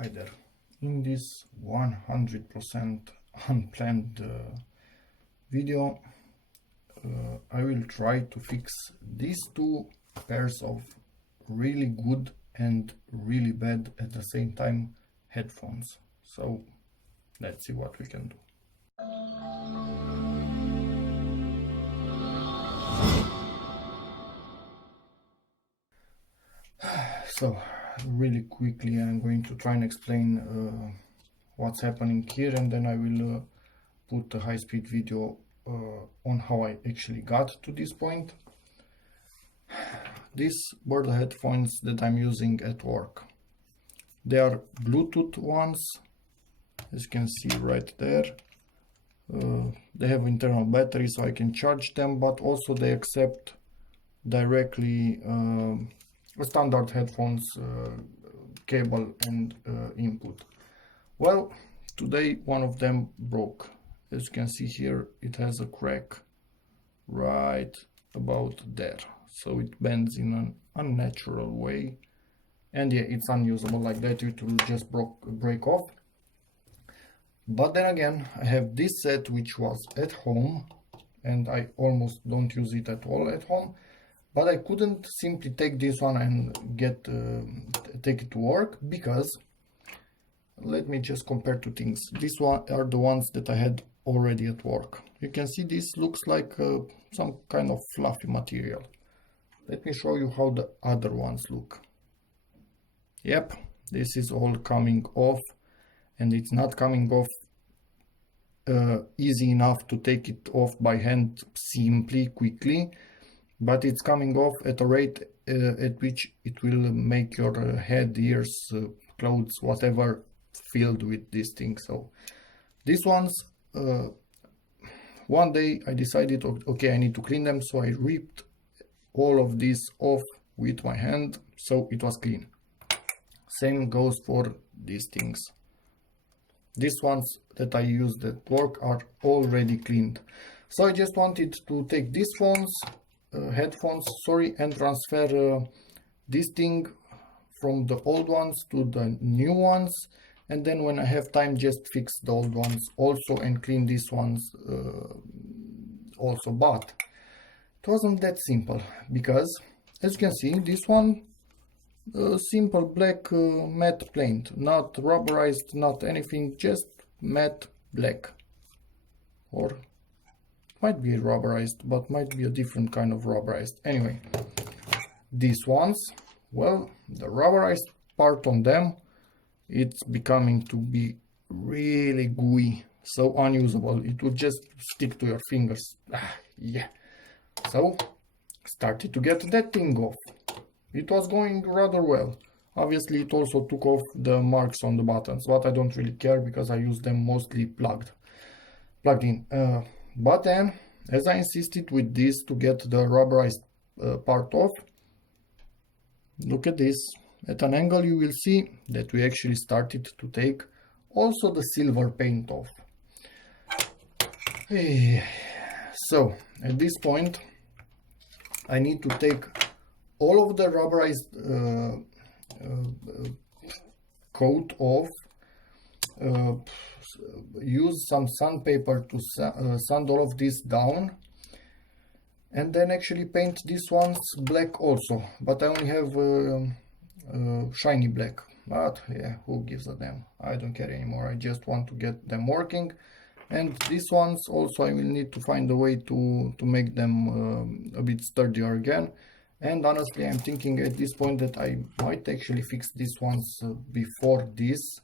Hi there. In this 100% unplanned video, I will try to fix these two pairs of really good and really bad at the same time headphones. So let's see what we can do. So really quickly I'm going to try and explain what's happening here, and then I will put a high-speed video on how I actually got to this point. These were the headphones that I'm using at work. They are Bluetooth ones, as you can see right there. They have internal battery so I can charge them, but also they accept directly a standard headphones cable and input. Well, today one of them broke. As you can see here, it has a crack right about there, so it bends in an unnatural way, and yeah, it's unusable like that. It will just break off. But then again, I have this set which was at home, and I almost don't use it at all at home, but I couldn't simply take this one and take it to work, because let me just compare two things. These one are the ones that I had already at work. You can see this looks like some kind of fluffy material. Let me show you how the other ones look. Yep, this is all coming off, and it's not coming off easy enough to take it off by hand simply, quickly, but it's coming off at a rate at which it will make your head, ears, clothes, whatever, filled with this thing. So these ones, one day I decided, okay, I need to clean them, so I ripped all of this off with my hand, so it was clean. Same goes for these things. These ones that I used at work are already cleaned. So I just wanted to take these headphones, and transfer this thing from the old ones to the new ones, and then when I have time, just fix the old ones also and clean these ones also. But it wasn't that simple, because as you can see, this one simple black matte paint, not rubberized, not anything, just matte black, or might be rubberized, but might be a different kind of rubberized. Anyway, these ones, well, the rubberized part on them, it's becoming to be really gooey, so unusable. It would just stick to your fingers. Yeah, so started to get that thing off. It was going rather well. Obviously it also took off the marks on the buttons, but I don't really care because I use them mostly plugged in. But then, as I insisted with this to get the rubberized part off, look at this. At an angle you will see that we actually started to take also the silver paint off. So at this point I need to take all of the rubberized coat off, use some sandpaper to sand all of this down, and then actually paint these ones black also, but I only have shiny black. But yeah, who gives a damn? I don't care anymore. I just want to get them working. And these ones also I will need to find a way to make them a bit sturdier again. And honestly, I'm thinking at this point that I might actually fix these ones before this,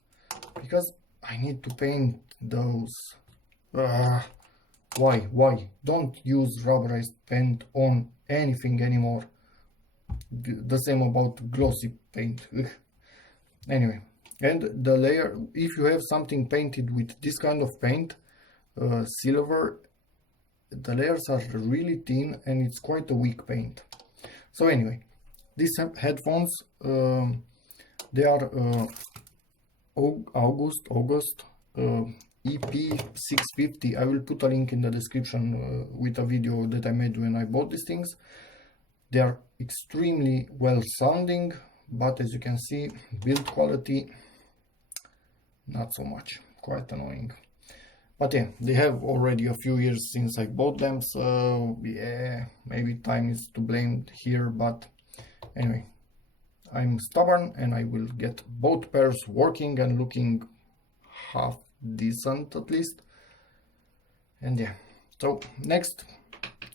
because I need to paint those. Why? Don't use rubberized paint on anything anymore. The same about glossy paint. Ugh. Anyway, and the layer, if you have something painted with this kind of paint, silver, the layers are really thin and it's quite a weak paint. So anyway, these headphones, they are August EP650. I will put a link in the description with a video that I made when I bought these things. They are extremely well sounding, but as you can see, build quality not so much, quite annoying. But yeah, they have already a few years since I bought them, so yeah, maybe time is to blame here, but anyway, I'm stubborn and I will get both pairs working and looking half decent at least. And yeah, so next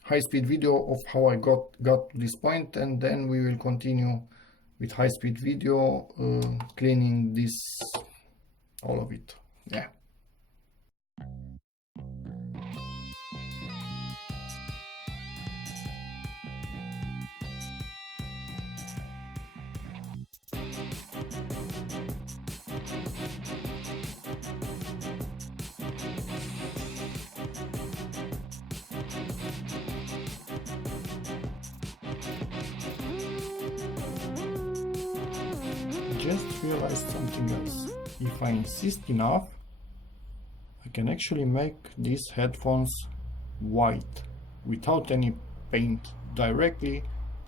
high-speed video of how I got to this point, and then we will continue with high-speed video cleaning this, all of it. Yeah. Just realized something else. If I insist enough, I can actually make these headphones white without any paint, directly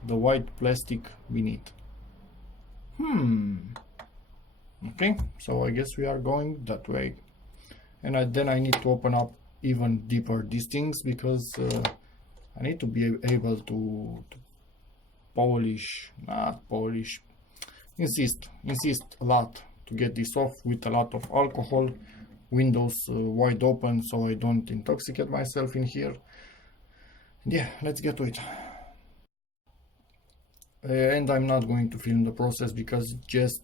the white plastic beneath. Okay, so I guess we are going that way. And then I need to open up even deeper these things, because I need to be able to insist a lot to get this off with a lot of alcohol, windows wide open so I don't intoxicate myself in here. Yeah, let's get to it. And I'm not going to film the process because it just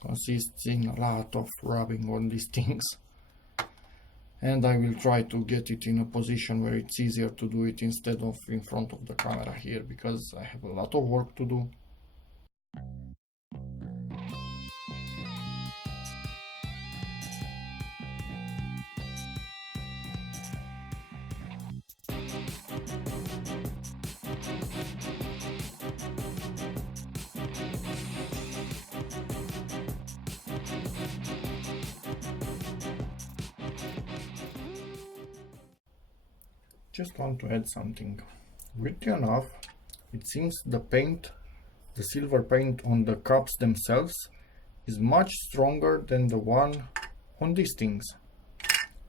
consists in a lot of rubbing on these things. And I will try to get it in a position where it's easier to do it instead of in front of the camera here, because I have a lot of work to do. Just want to add something. Weirdly enough, it seems the paint, the silver paint on the cups themselves, is much stronger than the one on these things.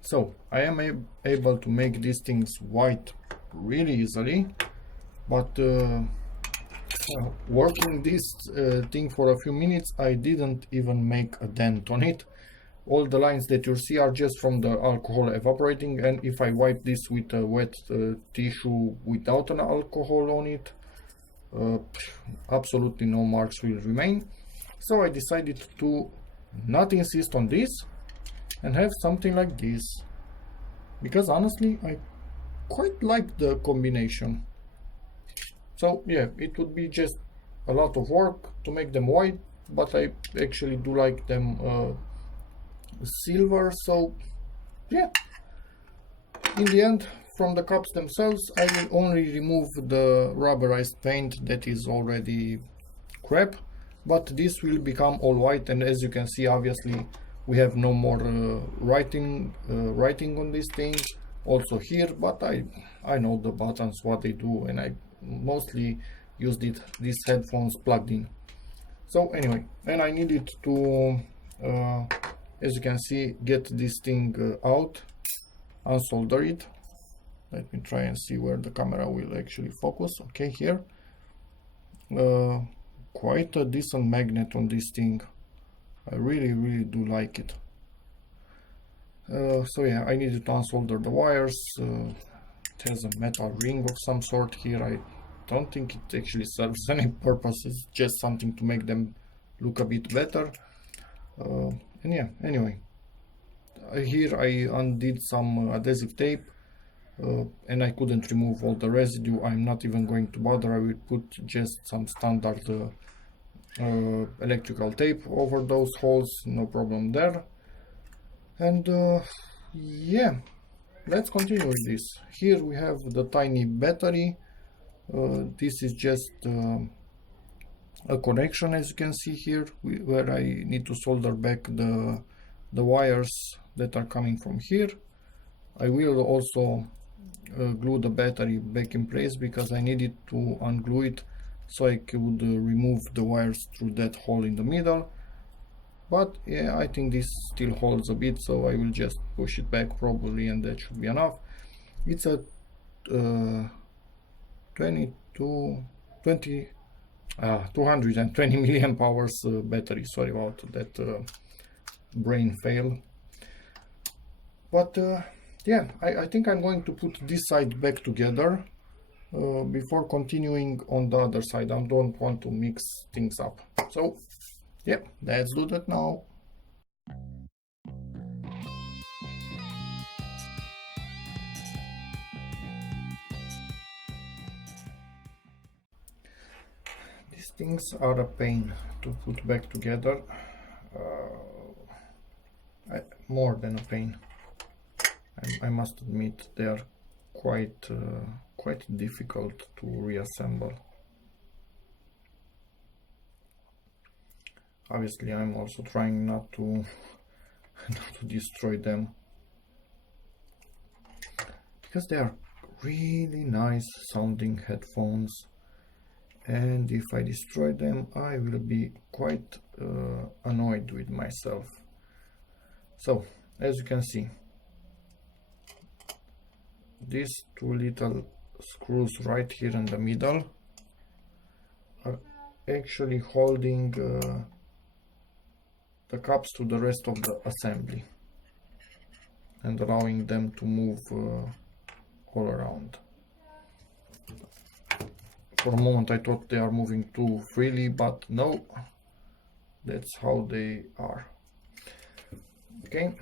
So I am able to make these things white really easily, but working this thing for a few minutes, I didn't even make a dent on it. All the lines that you see are just from the alcohol evaporating, and if I wipe this with a wet tissue without an alcohol on it, absolutely no marks will remain. So I decided to not insist on this and have something like this, because honestly I quite like the combination. So yeah, it would be just a lot of work to make them white, but I actually do like them silver. So yeah, in the end, from the cups themselves I will only remove the rubberized paint that is already crap, but this will become all white. And as you can see, obviously we have no more writing on these things also here, but I know the buttons, what they do, and I mostly used these headphones plugged in. So anyway, and I needed to as you can see, get this thing out, unsolder it. Let me try and see where the camera will actually focus. Okay, here. Quite a decent magnet on this thing. I really do like it. So yeah, I needed to unsolder the wires. It has a metal ring of some sort here. I don't think it actually serves any purpose. It's just something to make them look a bit better. And yeah, anyway, here I undid some adhesive tape, and I couldn't remove all the residue. I'm not even going to bother. I will put just some standard electrical tape over those holes, no problem there. And yeah, let's continue with this. Here we have the tiny battery. This is just a connection, as you can see here, where I need to solder back the wires that are coming from here. I will also glue the battery back in place, because I needed to unglue it so I could remove the wires through that hole in the middle. but yeah, I think this still holds a bit, so I will just push it back probably, and that should be enough. It's a 22 20 220 milliamp hours battery. Sorry about that brain fail. But yeah, I think I'm going to put this side back together before continuing on the other side. I don't want to mix things up. So yeah, let's do that now. These things are a pain to put back together. More than a pain. I must admit they are quite difficult to reassemble. Obviously, I'm also trying not to not to destroy them, because they are really nice sounding headphones, and if I destroy them I will be quite annoyed with myself. So as you can see, these two little screws right here in the middle are actually holding the cups to the rest of the assembly and allowing them to move all around. For a moment I thought they are moving too freely, but no, that's how they are. Okay,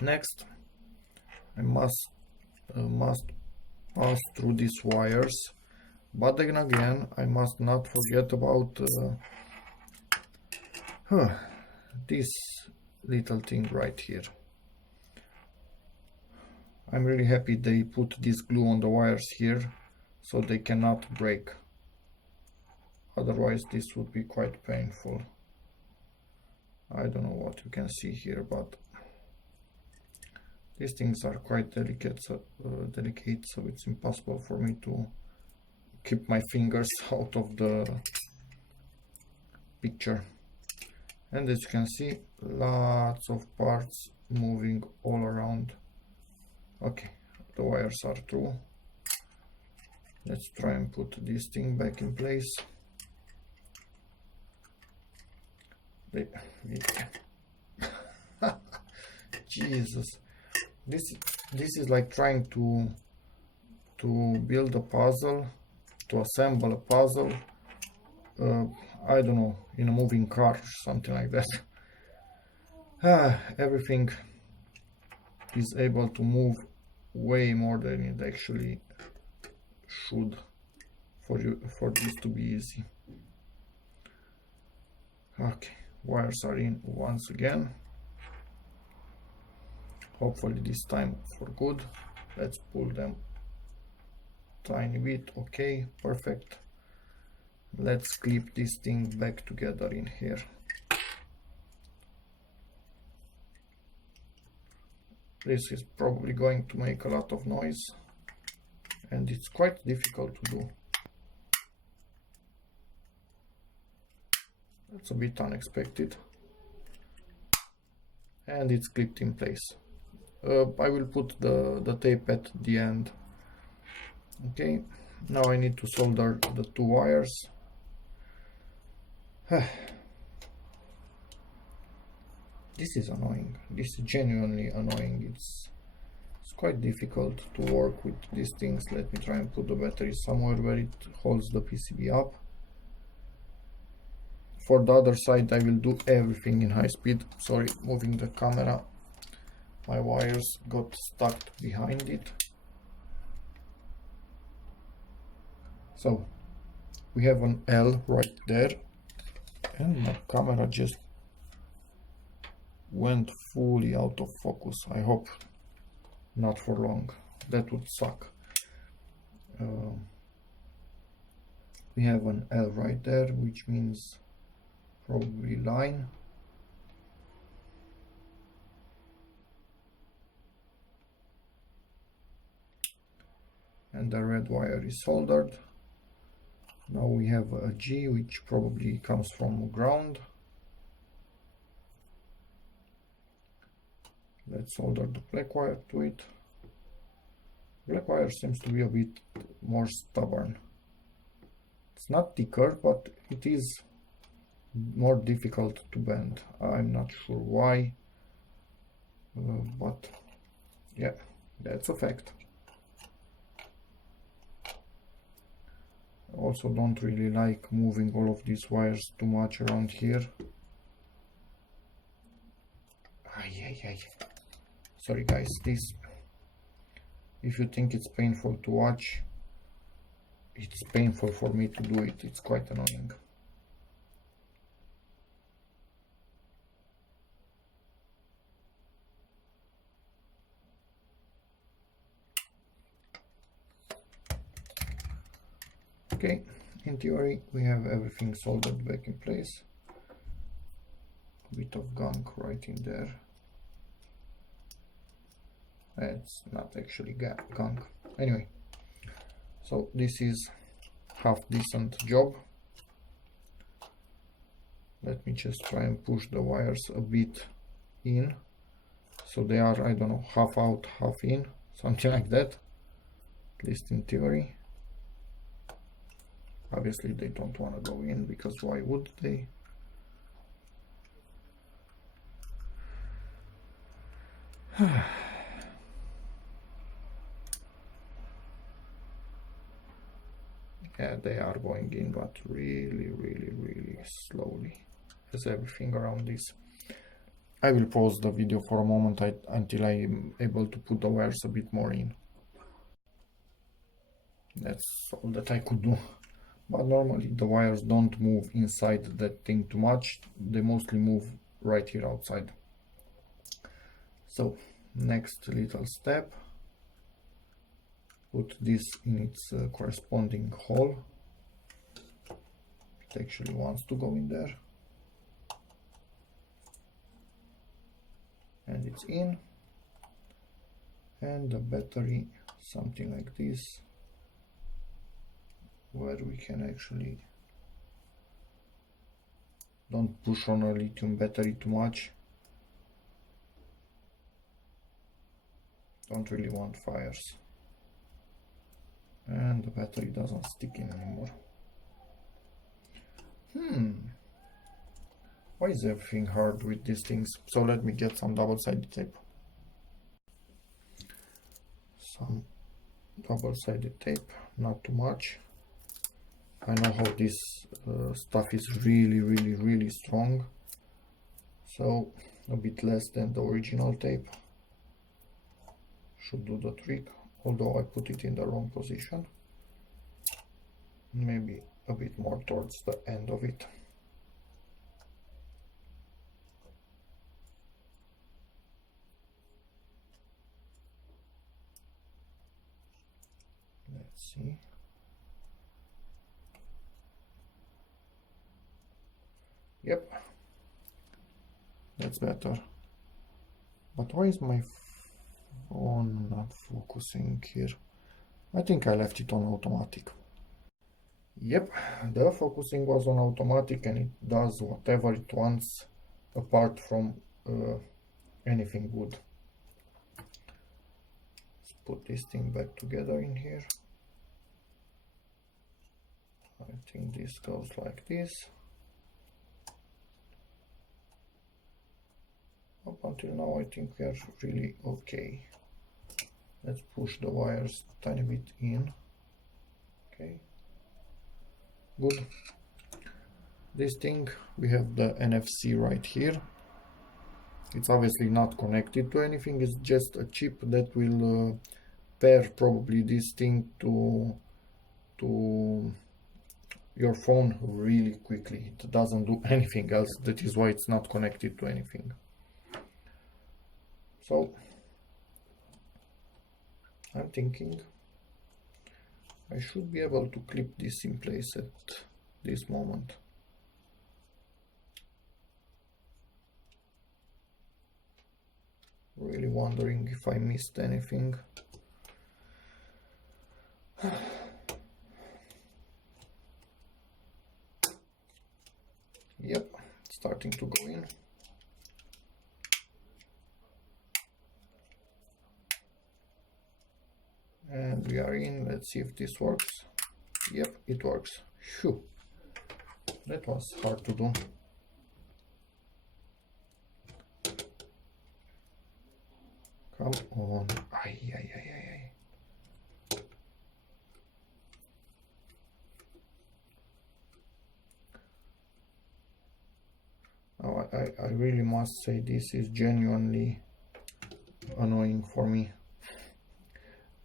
next I must pass through these wires, but then again I must not forget about this little thing right here. I'm really happy they put this glue on the wires here so they cannot break, otherwise this would be quite painful. I don't know what you can see here, but these things are quite delicate, so it's impossible for me to keep my fingers out of the picture. And as you can see, lots of parts moving all around. Okay, the wires are through. Let's try and put this thing back in place. Jesus, this is like trying to build a puzzle, to assemble a puzzle, I don't know, in a moving car, something like that. Everything is able to move way more than it actually should for this to be easy. Okay, wires are in once again, hopefully this time for good. Let's pull them tiny bit. Okay, perfect. Let's clip this thing back together in here. This is probably going to make a lot of noise, and it's quite difficult to do. That's a bit unexpected. And it's clipped in place. I will put the tape at the end. Okay, now I need to solder the two wires. This is annoying. This is genuinely annoying. It's quite difficult to work with these things. Let me try and put the battery somewhere where it holds the PCB up. For the other side I will do everything in high speed. Sorry, moving the camera. My wires got stuck behind it. So we have an L right there, and my camera just went fully out of focus. I hope not for long. That would suck. We have an L right there, which means probably line. And the red wire is soldered. Now we have a G, which probably comes from ground. Let's solder the black wire to it. Black wire seems to be a bit more stubborn. It's not thicker, but it is more difficult to bend. I'm not sure why, but yeah, that's a fact. I also don't really like moving all of these wires too much around here. Sorry guys, this, if you think it's painful to watch, it's painful for me to do it. It's quite annoying. Okay, in theory we have everything soldered back in place. A bit of gunk right in there. It's not actually gunk. Anyway, so this is half decent job. Let me just try and push the wires a bit in, so they are, I don't know, half out, half in, something like that, at least in theory. Obviously they don't want to go in, because why would they? Yeah, they are going in, but really slowly, as everything around this. I will pause the video for a moment until I am able to put the wires a bit more in. That's all that I could do. But normally the wires don't move inside that thing too much. They mostly move right here outside. So next little step, put this in its corresponding hole. It actually wants to go in there. And it's in. And the battery, something like this, where we can actually don't push on a lithium battery too much. Don't really want fires. And the battery doesn't stick in anymore. Why is everything hard with these things? So let me get some double-sided tape. Some double-sided tape, not too much. I know how this stuff is really strong, so a bit less than the original tape should do the trick, although I put it in the wrong position. Maybe a bit more towards the end of it. Let's see. Yep, that's better. But why is my phone not focusing here? I think I left it on automatic. Yep, the focusing was on automatic and it does whatever it wants apart from anything good. Let's put this thing back together in here. I think this goes like this. Up until now I think we are really okay. Let's push the wires a tiny bit in. Okay, good. This thing, we have the NFC right here. It's obviously not connected to anything, it's just a chip that will pair probably this thing to your phone really quickly. It doesn't do anything else, that is why it's not connected to anything. So I'm thinking I should be able to clip this in place at this moment. Really wondering if I missed anything. starting to go in. And we are in. Let's see if this works. Yep, it works. Phew. That was hard to do. Come on. Ay, ay, ay, ay, ay. Oh, I really must say this is genuinely annoying for me.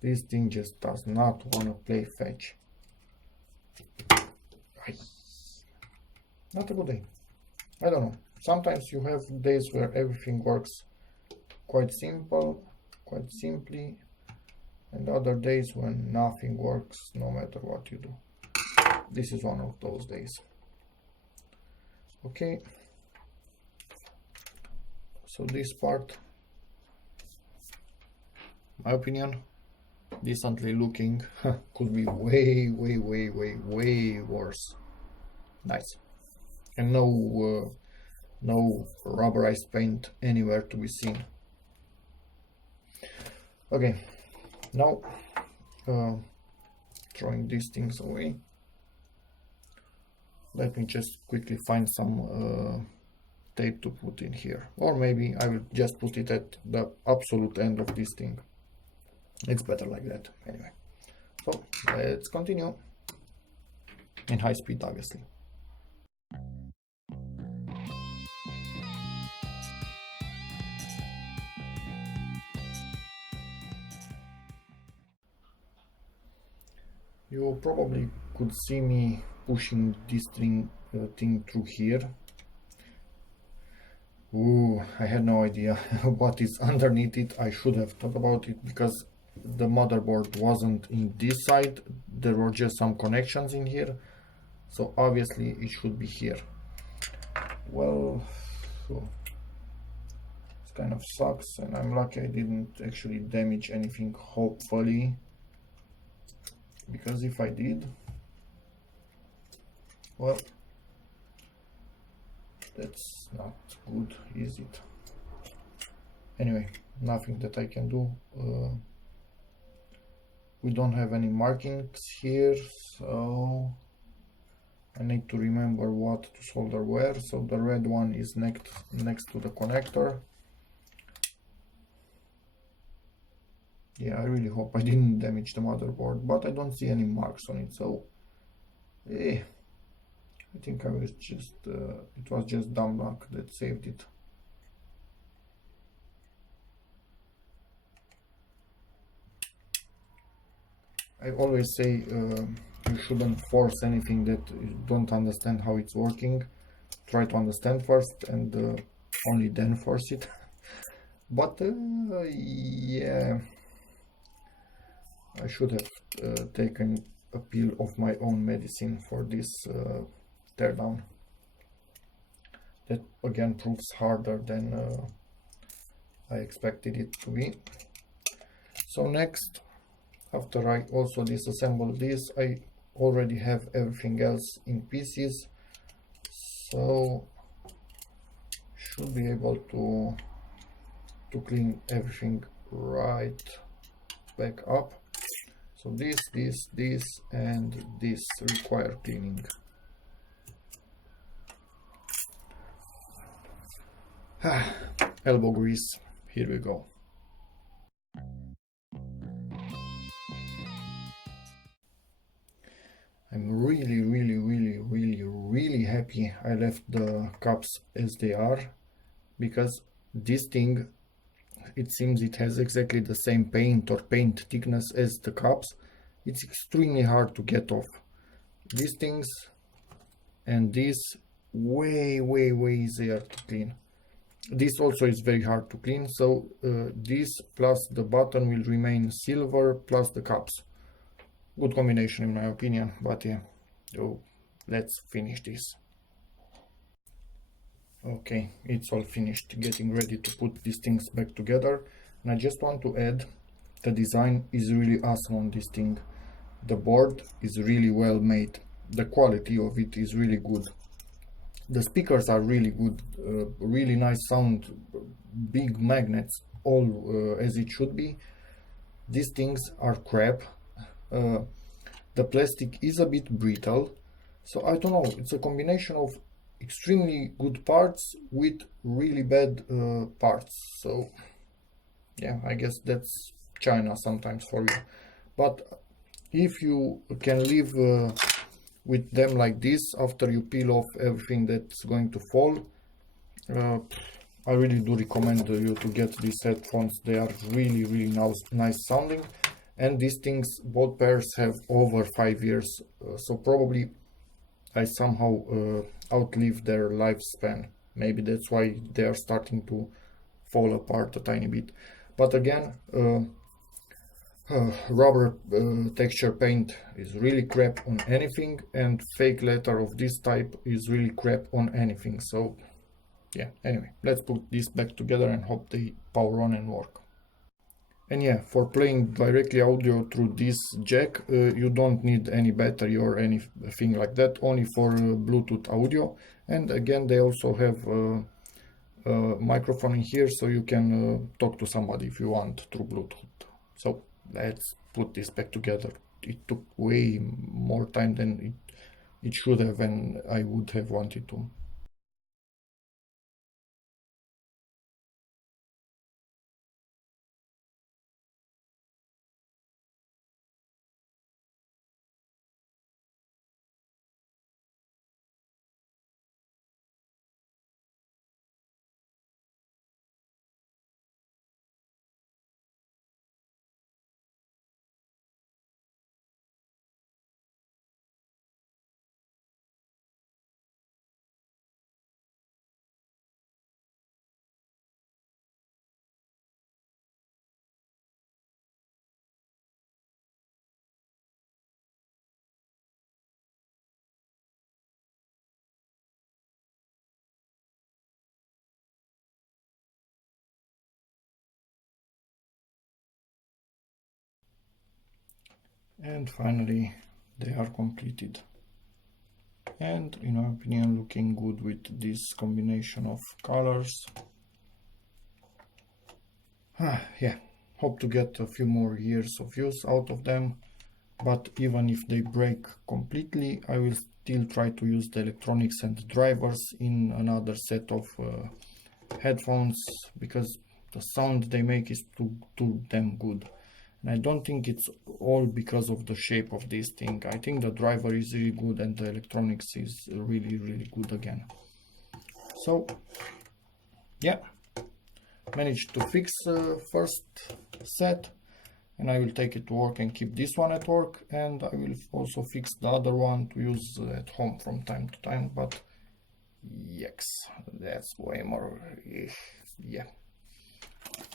This thing just does not want to play fetch. Ay. Not a good day. I don't know. Sometimes you have days where everything works quite simply, and other days when nothing works no matter what you do. This is one of those days. Okay. So this part, my opinion, decently looking, could be way worse. Nice. And no rubberized paint anywhere to be seen. Okay, now throwing these things away, let me just quickly find some tape to put in here, or maybe I will just put it at the absolute end of this thing. It's better like that anyway. So let's continue in high speed, obviously. You probably could see me pushing this thing through here. Ooh, I had no idea what is underneath it. I should have thought about it, because the motherboard wasn't in this side. There were just some connections in here, so obviously it should be here. Well, so it kind of sucks, and I'm lucky I didn't actually damage anything, hopefully, because if I did, well, that's not good, is it? Anyway, nothing that I can do. We don't have any markings here, so I need to remember what to solder where. So the red one is next to the connector. Yeah, I really hope I didn't damage the motherboard, but I don't see any marks on it, so I think I was just it was just dumb luck that saved it. I always say you shouldn't force anything that you don't understand how it's working. Try to understand first, and only then force it. But yeah, I should have taken a pill of my own medicine for this teardown. That again proves harder than I expected it to be. So next, after I also disassemble this, I already have everything else in pieces, so should be able to clean everything right back up. So this and this require cleaning. Elbow grease, here we go. I'm really happy I left the cups as they are, because this thing, it seems it has exactly the same paint or paint thickness as the cups. It's extremely hard to get off. These things and this way easier to clean. This also is very hard to clean, so this plus the button will remain silver plus the cups. Good combination in my opinion, but yeah, so let's finish this. Okay, it's all finished, getting ready to put these things back together. And I just want to add, the design is really awesome on this thing. The board is really well made. The quality of it is really good. The speakers are really good, really nice sound, big magnets, all as it should be. These things are crap. The plastic is a bit brittle, so I don't know, it's a combination of extremely good parts with really bad parts. So yeah, I guess that's China sometimes for you. But if you can live with them like this after you peel off everything that's going to fall, I really do recommend you to get these headphones. They are really nice sounding, and these things, both pairs, have over 5 years, so probably I somehow outlive their lifespan. Maybe that's why they are starting to fall apart a tiny bit. But again, rubber texture paint is really crap on anything, and fake leather of this type is really crap on anything. So yeah, anyway, let's put this back together and hope they power on and work. And yeah, for playing directly audio through this jack, you don't need any battery or anything like that, only for Bluetooth audio. And again, they also have a microphone in here, so you can talk to somebody if you want through Bluetooth. So let's put this back together. It took way more time than it should have, and I would have wanted to. And finally, they are completed. And in my opinion, looking good with this combination of colors. Yeah, hope to get a few more years of use out of them, but even if they break completely, I will still try to use the electronics and drivers in another set of headphones, because the sound they make is too damn good. And I don't think it's all because of the shape of this thing. I think the driver is really good and the electronics is really good again. So yeah, managed to fix first set, and I will take it to work and keep this one at work, and I will also fix the other one to use at home from time to time. But yikes, that's way more, yeah,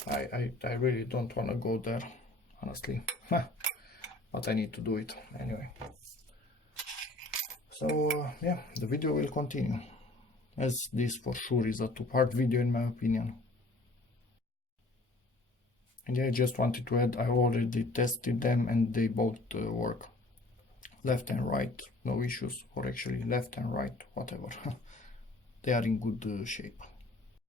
I really don't want to go there, honestly. But I need to do it anyway. So yeah, the video will continue, as this for sure is a two-part video in my opinion. And yeah, I just wanted to add, I already tested them and they both work. Left and right, no issues, or actually left and right, whatever. They are in good shape.